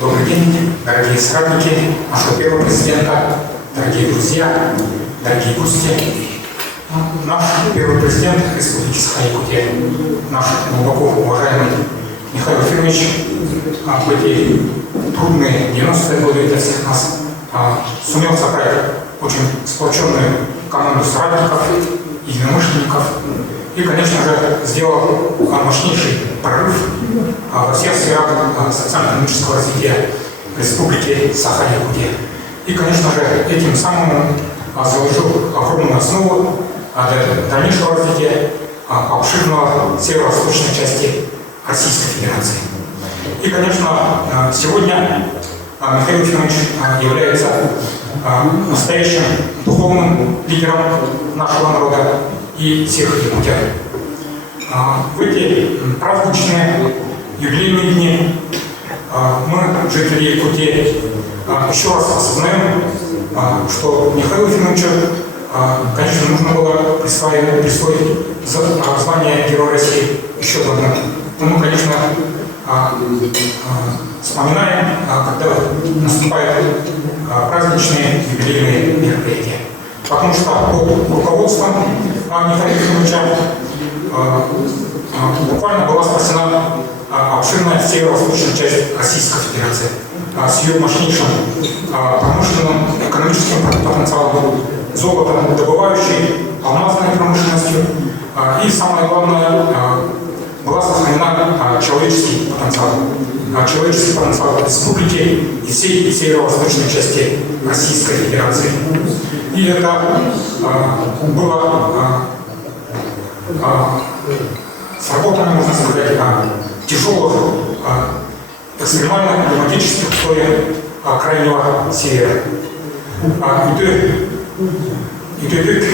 Добрый день, дорогие соратники нашего первого президента, дорогие друзья, дорогие гости. Наш первый президент Республики Саха-Якутия, наш глубоко уважаемый Михаил Ефимович, в эти трудные 90-е годы для всех нас сумел собрать очень сплоченную команду соратников, единомышленников и, конечно же, сделал мощнейший прорыв во всех сферах социально-экономического развития Республики Саха-Якутия. И, конечно же, этим самым заложил огромную основу для дальнейшего развития обширного северо-восточной части Российской Федерации. И, конечно, сегодня Михаил Ефимович является настоящим духовным лидером нашего народа и всех якутян. В эти праздничные юбилейные дни мы, жители Якутии, еще раз осознаем, что Михаилу Ефимовичу, конечно, нужно было присвоить звание Героя России еще давно. Но мы, конечно, вспоминаем, когда наступают праздничные юбилейные мероприятия. Потому что под руководством Михаила Ефимовича буквально была спасена обширная северо-восточная часть Российской Федерации с ее мощнейшим промышленным, экономическим потенциалом, золотом добывающей, алмазной промышленностью и, самое главное, была сохранена человеческий потенциал республики и всей северо-восточной части Российской Федерации. И это было сработано, можно сказать, тяжелых, экстремальных климатических условиях крайнего севера. Үтөтүк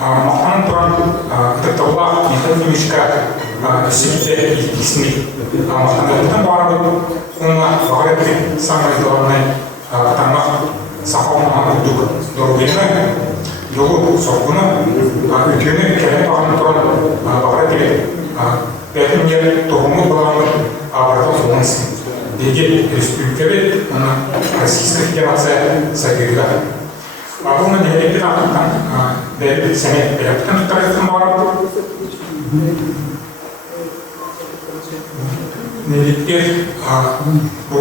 мақтанып тұрған тіпті Михаил Ефимовичка сүйтті естімей мақтанғандықтан барып қолына баға самое главное тамақ сақауын үдік дұргені жолы соққыны үлкені кәлем бағанып тұрған баға бәтін ер тұғымы балағаны абырды қолынсын деге республикабет Российская Федерация сәйгілігі. Bunu devletli tarafından, devlet senet belirten tarafından var. Devletler bu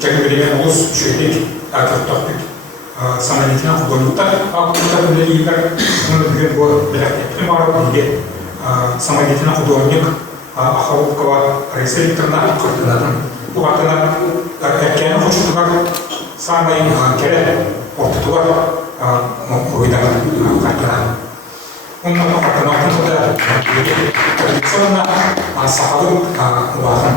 cakbeliğe ulus şehirlik, taraftarlık, sanayetine kullanıldılar. Akıllıkta belirliler, bunu bu belirten var. Sanayetine kullanıldık, Ахаловкова Раиса Викторовна Картынадан. Bu hakkında erkeğine hoşçakalır, самый кере опытуға ойдан қартынан. Оның қартынатын да традиционно сақалып бағын.